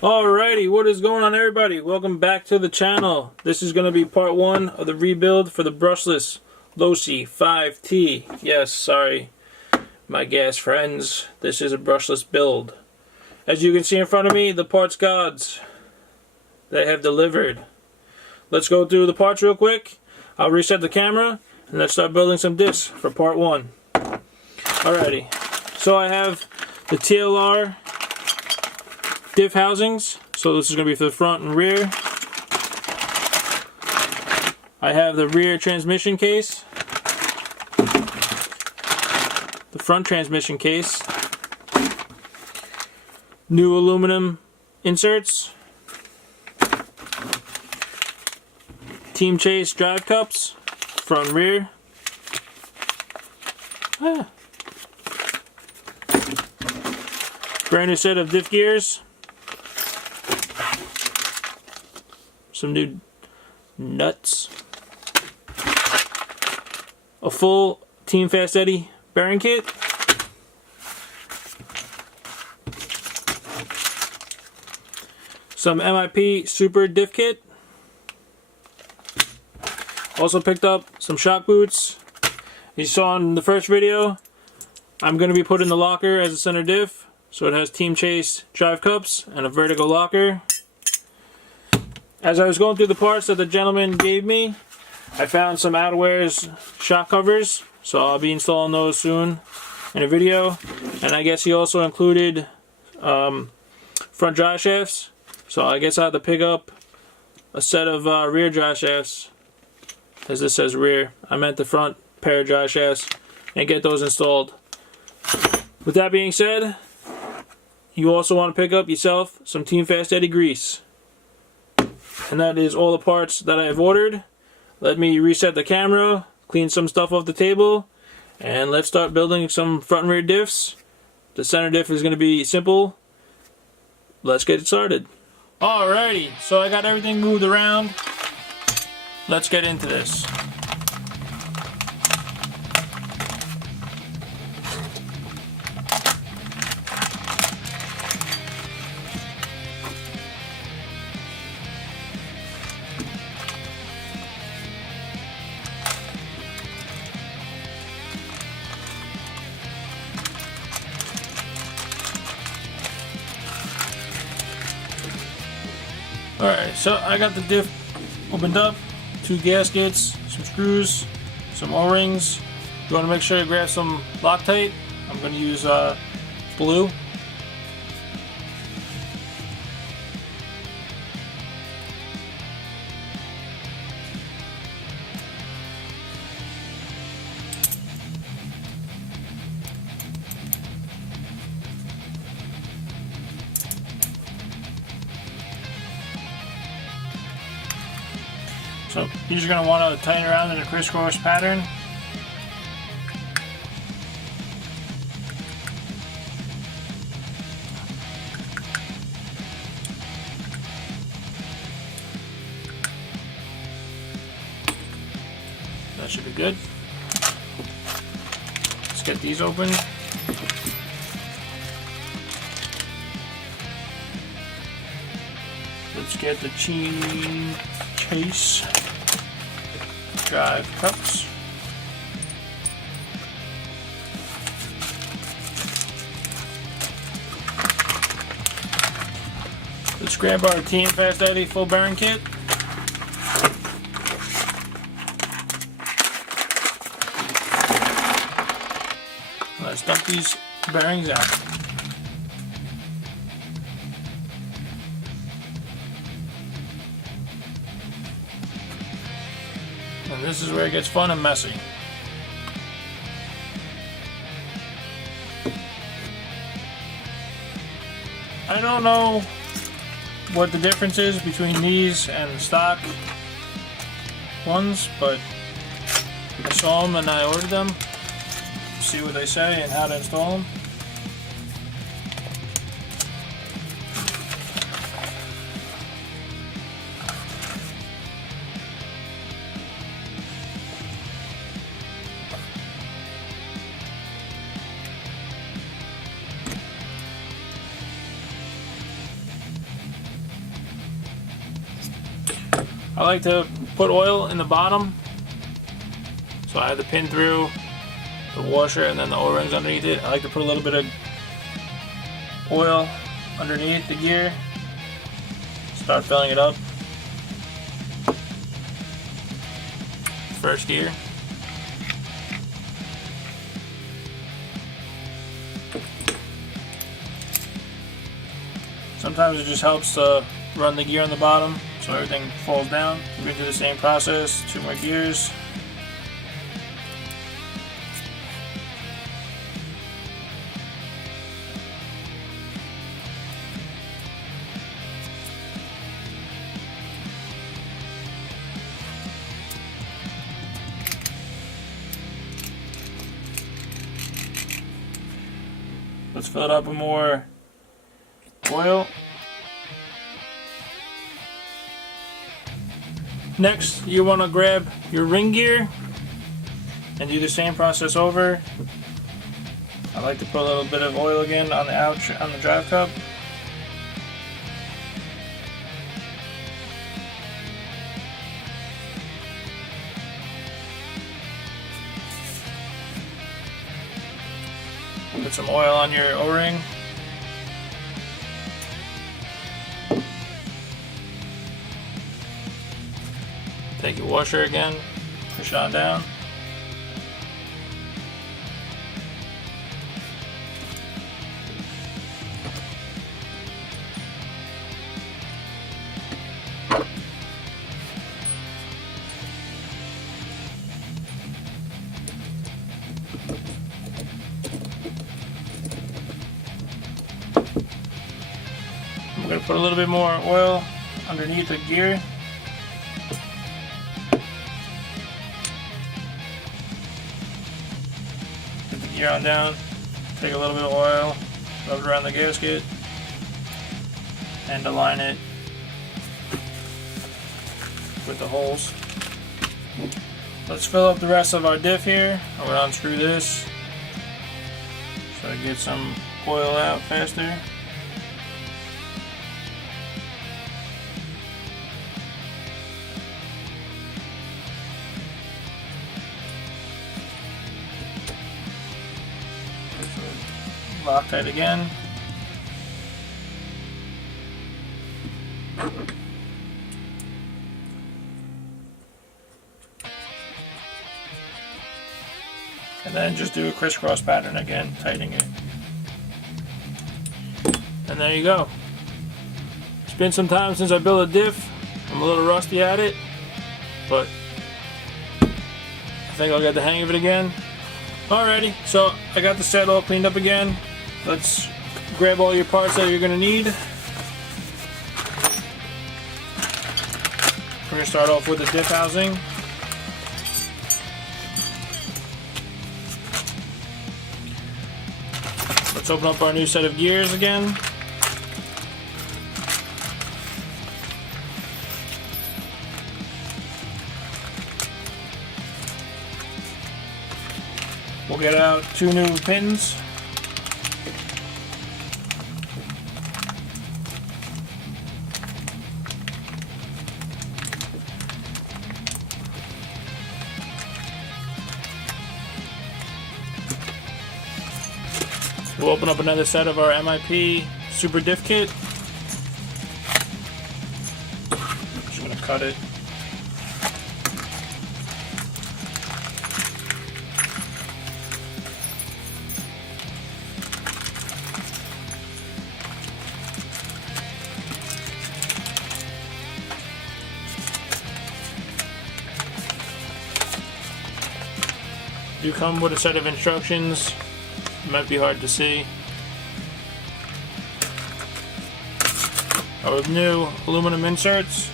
Alrighty, what is going on, everybody? Welcome back to the channel. This is going to be part 1 of the rebuild for the brushless Losi 5ive-T. Yes, sorry, my gas friends. This is a brushless build. As you can see in front of me, the parts gods, they have delivered. Let's go through the parts real quick. I'll reset the camera and let's start building some diffs for part 1. Alrighty, so I have the TLR diff housings, so this is going to be for the front and rear. I have the rear transmission case, the front transmission case, new aluminum inserts, Team Chase drive cups, front and rear, brand new set of diff gears, some new nuts, a full Team Fast-Eddie bearing kit, some MIP Super diff kit, also picked up some shock boots. You saw in the first video, I'm going to be putting the locker as a center diff, so it has Team Chase drive cups and a vertical locker. As I was going through the parts that the gentleman gave me, I found some Outwear's shock covers, so I'll be installing those soon in a video. And I guess he also included front drive shafts, so I guess I have to pick up a set of rear drive shafts, as this says rear. I meant the front pair of drive shafts, and get those installed. With that being said, you also want to pick up yourself some Team Fast-Eddie grease. And that is all the parts that I have ordered. Let me reset the camera, clean some stuff off the table, and let's start building some front and rear diffs. The center diff is going to be simple. Let's get it started. Alrighty, so I got everything moved around. Let's get into this. Alright, so I got the diff opened up, 2 gaskets, some screws, some O-rings. You want to make sure you grab some Loctite. I'm going to use blue. So these are going to want to tighten around in a crisscross pattern. That should be good. Let's get these open. Let's get the Team Chase drive cups. Let's grab our Team Fast-Eddie full bearing kit. Let's dump these bearings out. And this is where it gets fun and messy. I don't know what the difference is between these and stock ones, but I saw them and I ordered them. See what they say and how to install them. I like to put oil in the bottom, so I have the pin through the washer and then the O-rings underneath it. I like to put a little bit of oil underneath the gear, start filling it up. First gear. Sometimes it just helps to run the gear on the bottom so everything falls down. We're going to do the same process, 2 more gears. Let's fill it up with more oil. Next, you want to grab your ring gear and do the same process over. I like to put a little bit of oil again on the drive cup. Put some oil on your O-ring. Take your washer again, push it on down. I'm going to put a little bit more oil underneath the gear. Put the gear on down, take a little bit of oil, rub it around the gasket, and align it with the holes. Let's fill up the rest of our diff here. I'm going to unscrew this so I get some oil out faster. Loctite again. And then just do a crisscross pattern again, tightening it. And there you go. It's been some time since I built a diff. I'm a little rusty at it, but I think I'll get the hang of it again. Alrighty, so I got the set all cleaned up again. Let's grab all your parts that you're going to need. We're going to start off with the diff housing. Let's open up our new set of gears again. We'll get out 2 new pins. We'll open up another set of our MIP Super Diff Kit. Just gonna cut it. Do come with a set of instructions. It might be hard to see. Our new aluminum inserts.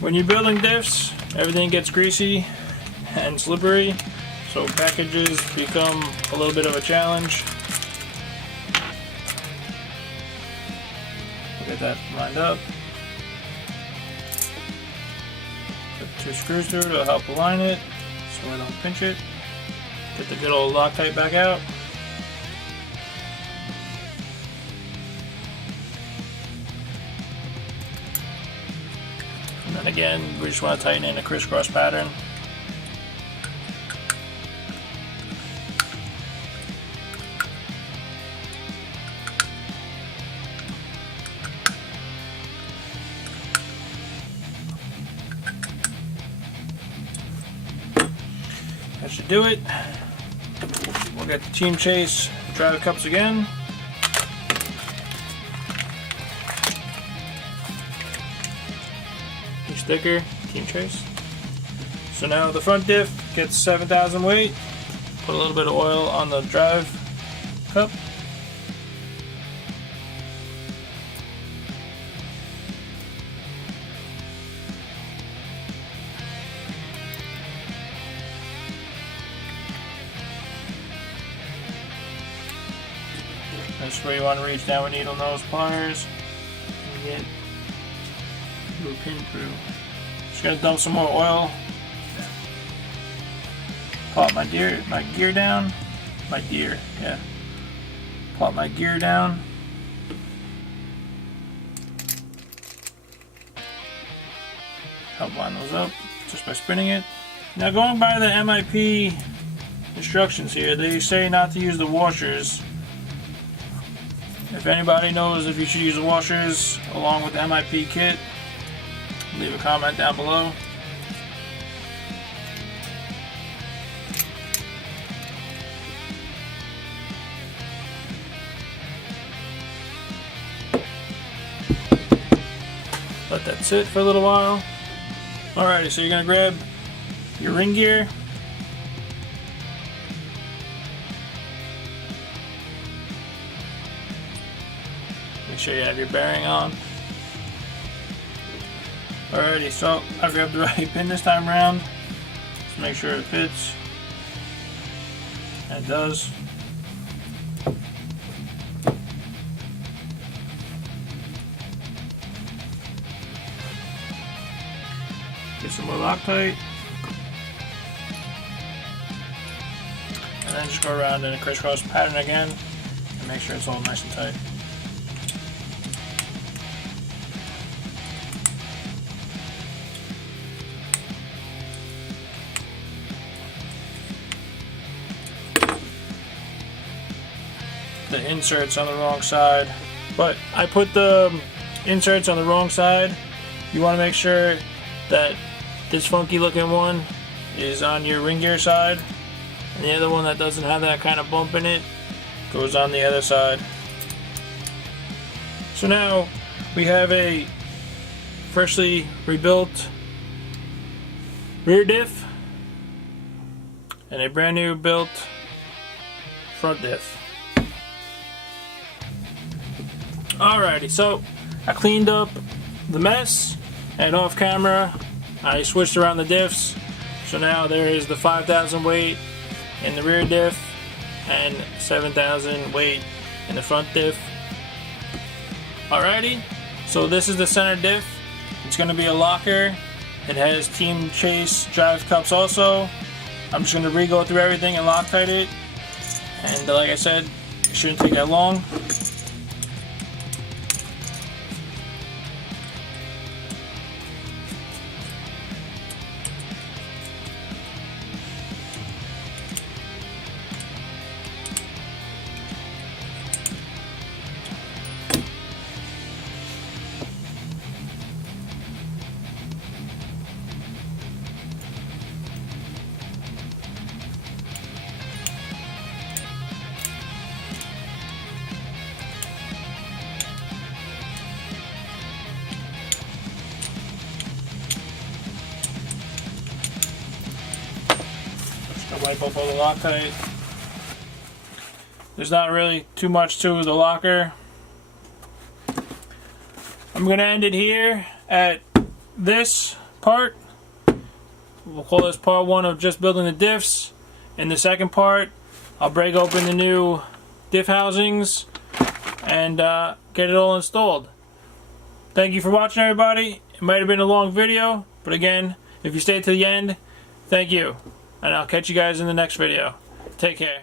When you're building diffs, everything gets greasy and slippery, so packages become a little bit of a challenge. We'll get that lined up. 2 screws through to help align it so I don't pinch it. Get the good old Loctite back out. And then again, we just want to tighten in a crisscross pattern. That should do it. We'll get the Team Chase drive cups again. Each thicker, Team Chase. So now the front diff gets 7,000 weight. Put a little bit of oil on the drive cup. That's where you want to reach down with needle nose pliers and get your pin through. Just gonna dump some more oil. Plop my gear down. Plop my gear down. Help line those up just by spinning it. Now, going by the MIP instructions here, they say not to use the washers. If anybody knows if you should use the washers along with the MIP kit, leave a comment down below. Let that sit for a little while. Alrighty, so you're going to grab your ring gear. Make sure you have your bearing on. Alrighty, so I grabbed the right pin this time around. Just make sure it fits. And it does. Get some more Loctite. And then just go around in a crisscross pattern again and make sure it's all nice and tight. The inserts on the wrong side, but I put the inserts on the wrong side. You want to make sure that this funky looking one is on your ring gear side, and the other one that doesn't have that kind of bump in it goes on the other side. So now we have a freshly rebuilt rear diff and a brand new built front diff. Alrighty, so I cleaned up the mess, and off camera I switched around the diffs. So now there is the 5,000 weight in the rear diff and 7,000 weight in the front diff. Alrighty, so this is the center diff. It's going to be a locker. It has Team Chase drive cups also. I'm just going to re-go through everything and Loctite it. And like I said, it shouldn't take that long. Wipe up all the Loctite. There's not really too much to the locker. I'm going to end it here at this part. We'll call this part 1 of just building the diffs. In the second part, I'll break open the new diff housings and get it all installed. Thank you for watching, everybody. It might have been a long video, but again, If you stayed to the end, thank you. And I'll catch you guys in the next video. Take care.